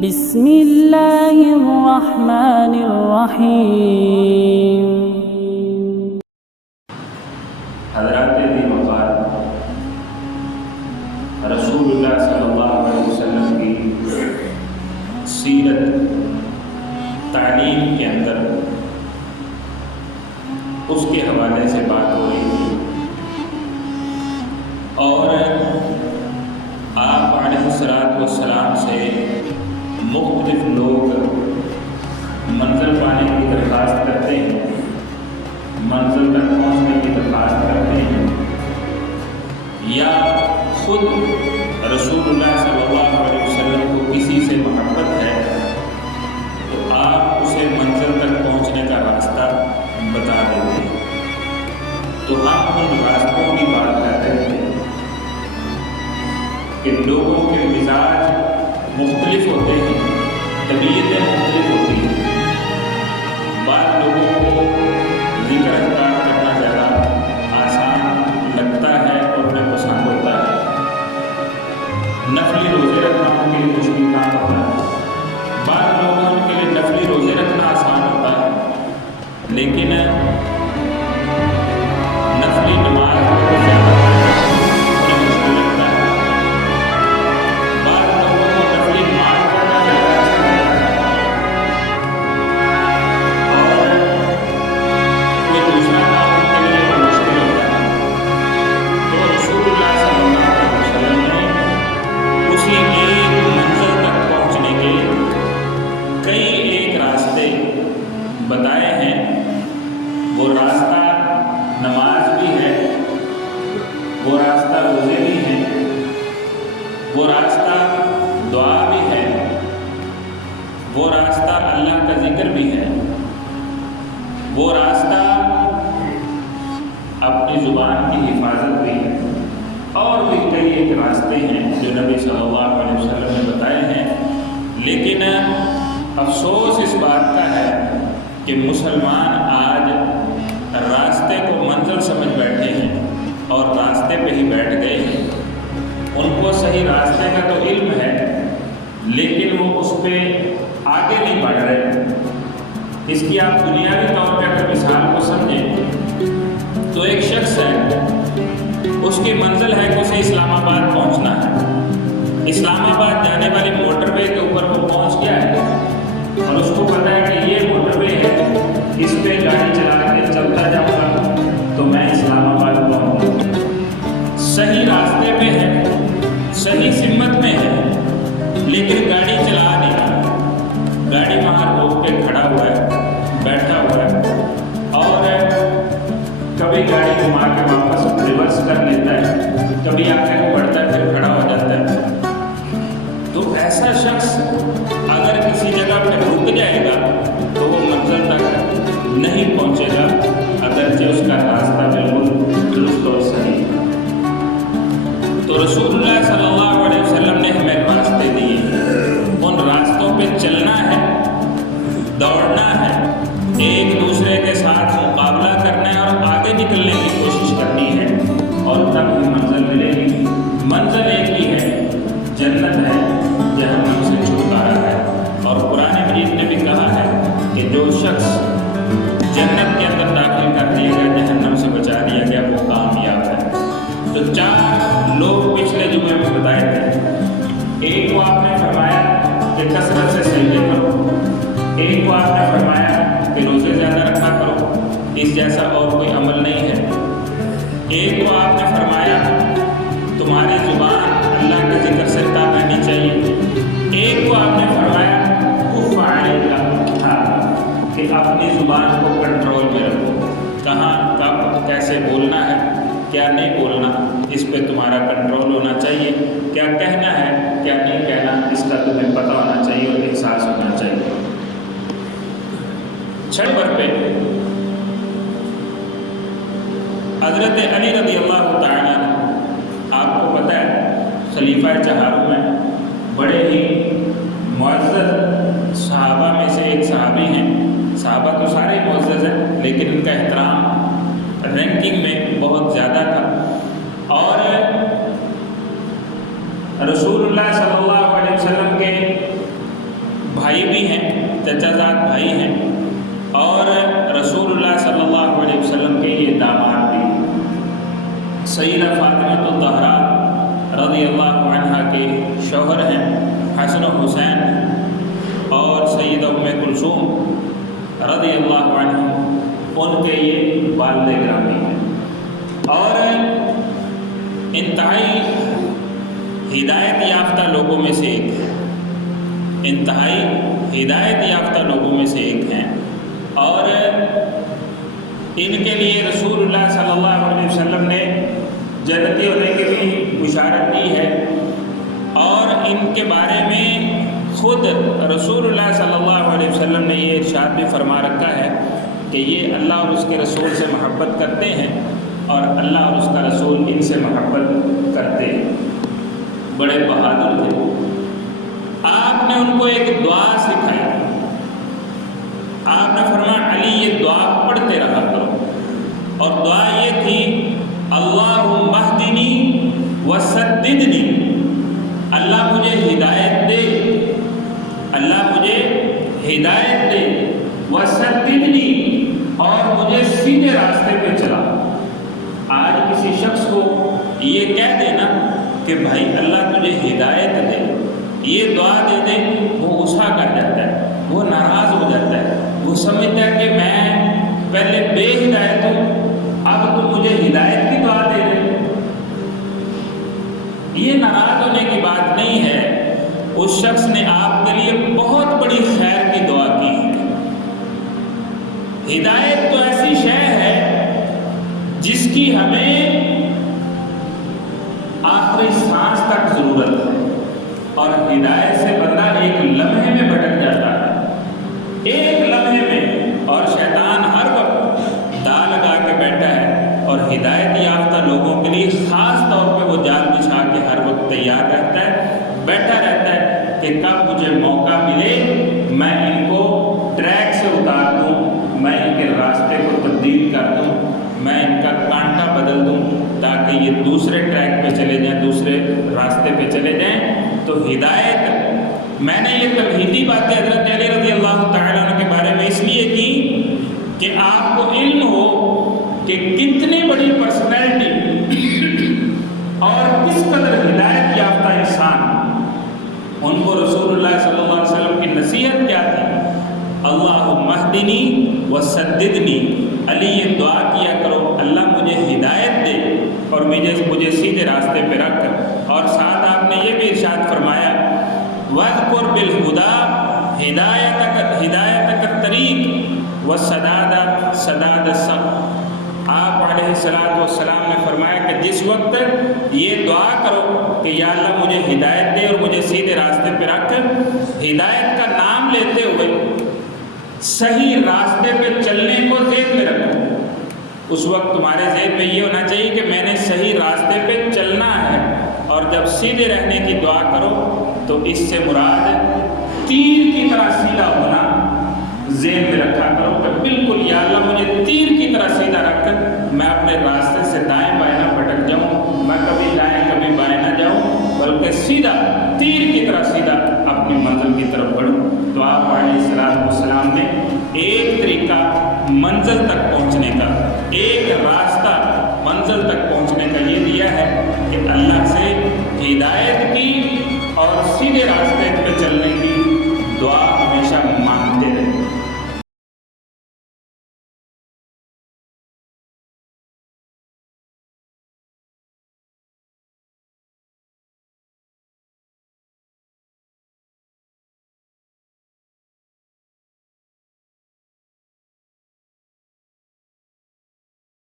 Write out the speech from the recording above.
بسم اللہ الرحمن الرحیم۔ حضرات ذی وقار رسول اللہ صلی اللہ علیہ وسلم کی سیرت تعلیم کے اندر اس کے حوالے سے بات ہو رہی تھی، اور آپ علیہ الصلوۃ والسلام سے مختلف لوگ منزل پانے کی درخواست کرتے ہیں، منزل تک پہنچنے کی درخواست کرتے ہیں، یا خود رسول اللہ صلی اللہ علیہ وسلم کو کسی سے محبت ہے تو آپ اسے منزل تک پہنچنے کا راستہ بتا دیتے ہیں۔ تو ہم ان راستوں کی بات کر رہے تھے کہ لوگوں کے مزاج مختلف ہوتے ہیں، طبیعتیں مختلف ہوتی ہیں۔ بعض لوگوں کو ذکر اذکار کرنا زیادہ آسان لگتا ہے اور انہیں پسند ہوتا ہے، نفلی روزے رکھنا ان کے لیے مشکل کام ہوتا ہے۔ بعض لوگوں کے لیے نفلی روزے رکھنا آسان ہوتا ہے، لیکن نفلی نماز بہت زیادہ انہیں مشکل لگتا ہے۔ بعض لوگوں کو نفلی نماز پڑھنا زیادہ اچھا لگتا ہے، اور کوئی دوسرا کام ان کے لیے مشکل ہوتا ہے۔ تو رسول اللہ صلی اللہ علیہ وسلم نے اسی ایک منزل تک پہنچنے کے کئی ایک راستے بتائے ہیں۔ وہ راستہ نماز بھی ہے، وہ راستہ روزے بھی ہیں، وہ راستہ دعا بھی ہے، وہ راستہ اللہ کا ذکر بھی ہے، وہ راستہ اپنی زبان کی حفاظت بھی ہے، اور بھی کئی ایک راستے ہیں جو نبی صلی اللہ علیہ وسلم نے بتائے ہیں۔ لیکن افسوس اس بات کا ہے کہ مسلمان آج راستے کو منزل سمجھ بیٹھے ہیں اور راستے پہ ہی بیٹھ گئے ہیں۔ ان کو صحیح راستے کا تو علم ہے، لیکن وہ اس پہ آگے نہیں بڑھ رہے۔ اس کی آپ دنیاوی طور پہ اگر مثال کو سمجھیں تو ایک شخص ہے، اس کی منزل ہے کہ اسے اسلام آباد پہنچنا ہے۔ اسلام آباد جانے والی موٹر وے کے اوپر وہ پہنچ گیا ہے، اور اس کو پتہ ہے کہ یہ موٹر وے ہے، اس پہ گاڑی چلا کے چلتا جاؤں گا تو میں اسلام آباد پہنچوں گا۔ صحیح راستے پہ ہے، صحیح سمت میں ہے، لیکن گاڑی چلا نہیں رہا۔ گاڑی وہاں روک کے کھڑا ہوا ہے، بیٹھا ہوا ہے، اور کبھی گاڑی گھما کے واپس ریورس کر لیتا ہے، کبھی آگے کو بڑھتا ہے پھر کھڑا ہو جاتا ہے۔ تو ایسا شخص اگر کسی جگہ پہ رک جائے گا تو وہ منزل تک نہیں پہنچے گا، اگرچہ اس کا راستہ بالکل درست اور صحیح ہے۔ تو رسول اللہ صلی اللہ علیہ وسلم نے ہمیں راستے دیے، ان راستوں پہ چلنا ہے، دوڑنا ہے، ایک دوسرے کے ساتھ مقابلہ کرنا ہے اور آگے نکلنے کی کوشش کرنی ہے، اور تب ہی منزل ملے گی۔ منزل ایک ہی ہے، جنت ہے، جہنم سے چھٹکارا ہے۔ اور قرآن مجید نے بھی کہا ہے کہ جو شخص جنت کے اندر داخل کر دیا گیا، جہنم سے بچا دیا گیا، وہ کامیاب ہے۔ تو چار لوگ پچھلے جمعے میں بتائے تھے۔ ایک کو آپ نے فرمایا کہ کثرت سے سجدے کرو، ایک کو آپ نے فرمایا کہ روزے زیادہ رکھا کرو، اس جیسا اور کوئی عمل نہیں ہے۔ ایک کو آپ نے فرمایا تمہاری زبان اللہ کے ذکر سے تاب رہنی چاہیے۔ ایک کو آپ نے فرمایا کف علیک کہ اپنی زبان کو کنٹرول میں رکھو، کہاں کب کیسے بولنا ہے، کیا نہیں بولنا، اس پہ تمہارا کنٹرول ہونا چاہیے۔ کیا کہنا ہے، کیا نہیں کہنا، اس کا تمہیں پتہ ہونا چاہیے اور احساس ہونا چاہیے۔ چھٹے نمبر پہ حضرت علی رضی اللہ تعالیٰ عنہ، آپ کو پتہ ہے خلیفہ چہاروں میں بڑے ہی معزز صحابہ میں سے ایک صحابی ہیں۔ صحابہ تو سارے معزز ہیں، لیکن ان کا احترام رینکنگ میں بہت زیادہ تھا، اور رسول اللہ صلی اللہ علیہ وسلم کے بھائی بھی ہیں، چچا زاد بھائی ہیں، اور رسول اللہ صلی اللہ علیہ وسلم کے یہ داماد بھی ہیں۔ سیدہ فاطمہ الزہرا رضی اللہ عنہا کے شوہر ہیں حسن و حسین، اور سیدہ ام کلثوم رضی اللہ عنہ ان کے یہ والد گرامی ہیں، اور انتہائی ہدایت یافتہ لوگوں میں سے ایک ہے، انتہائی ہدایت یافتہ لوگوں میں سے ایک ہیں، اور ان کے لیے رسول اللہ صلی اللہ علیہ وسلم نے جنتی ہونے کی بھی بشارت دی ہے، اور ان کے بارے میں خود رسول اللہ صلی اللہ علیہ وسلم نے یہ ارشاد بھی فرما رکھا ہے کہ یہ اللہ اور اس کے رسول سے محبت کرتے ہیں، اور اللہ اور اس کا رسول ان سے محبت کرتے ہیں۔ بڑے بہادر تھے۔ آپ نے ان کو ایک دعا سکھائی، آپ نے فرمایا علی یہ دعا پڑھتے رہا کرو، اور دعا یہ تھی اللہم اہدنی وسددنی، اللہ مجھے ہدایت دے، اللہ مجھے ہدایت دے، وسددنی، اور مجھے سیدھے راستے پہ چلا۔ آج کسی شخص کو یہ کہہ دینا کہ بھائی اللہ تجھے ہدایت دے، یہ دعا دے دے، وہ غصہ کر جاتا ہے، وہ ناراض ہو جاتا ہے، وہ سمجھتا ہے کہ میں پہلے بے ہدایت ہوں، اب تو مجھے ہدایت کی دعا دے دے۔ یہ ناراض ہونے کی بات نہیں ہے، اس شخص نے آپ کے لیے بہت بڑی خیر کی دعا کی ہے۔ ہدایت تو ایسی شے ہے جس کی ہمیں آخری سانس تک ضرورت ہے، اور ہدایت سے بندہ ایک لمحے میں بھٹک جاتا ہے، ایک لمحے میں، اور شیطان ہر وقت دا لگا کے بیٹھا ہے، اور ہدایت یافتہ لوگوں کے لیے خاص طور پہ وہ جال بچھا کے ہر وقت تیار رہتا ہے، بیٹھا رہتا ہے کہ کب مجھے موقع ملے میں ان کو ٹریک سے اتار دوں، میں ان کے راستے کو تبدیل کر دوں، میں ان کا کانٹا بدل دوں تاکہ یہ دوسرے ٹریک پہ چلے جائیں، دوسرے راستے پہ چلے جائیں۔ تو ہدایت، میں نے یہ تمہیدی باتیں حضرت علی رضی اللہ تعالیٰ عنہ کے بارے میں اس لیے کی کہ آپ کو علم ہو کہ کتنی بڑی پرسنالٹی اور کس قدر ہدایت یافتہ انسان، ان کو رسول اللہ صلی اللہ علیہ وسلم کی نصیحت کیا تھی؟ اللہم اہدنی وسددنی، علی یہ دعا کیا کرو اللہ مجھے ہدایت دے اور مجھے سیدھے راستے پہ رکھ، اور ساتھ آپ نے یہ بھی ارشاد فرمایا وَاذْكُرْ بِالْهُدَى ہدایتک الطریق وَالسَّدَادَ سَدَادَ السَّبْ۔ آپ علیہ السلام نے فرمایا کہ جس وقت یہ دعا کرو کہ یا اللہ مجھے ہدایت دے اور مجھے سیدھے راستے پہ رکھ، ہدایت کا نام لیتے ہوئے صحیح راستے پہ چلنے کو ذہن میں رکھو۔ اس وقت تمہارے ذہن میں یہ ہونا چاہیے کہ میں نے صحیح راستے پہ چلنا ہے، اور جب سیدھے رہنے کی دعا کرو تو اس سے مراد تیر کی طرح سیدھا ہونا ذہن میں رکھا کرو کہ بالکل یا اللہ مجھے تیر کی طرح سیدھا رکھ کر میں اپنے راستے سے دائیں بائیں نہ بھٹک جاؤں، میں کبھی دائیں کبھی بائیں نہ جاؤں، بلکہ سیدھا تیر کی طرح سیدھا اپنی منزل کی طرف بڑھوں۔ تو آپ علیہ السلام نے ایک طریقہ منزل تک پہنچنے کا، ایک راستہ منزل تک پہنچنے کا یہ دیا ہے کہ اللہ سے ہدایت کی اور سیدھے راستے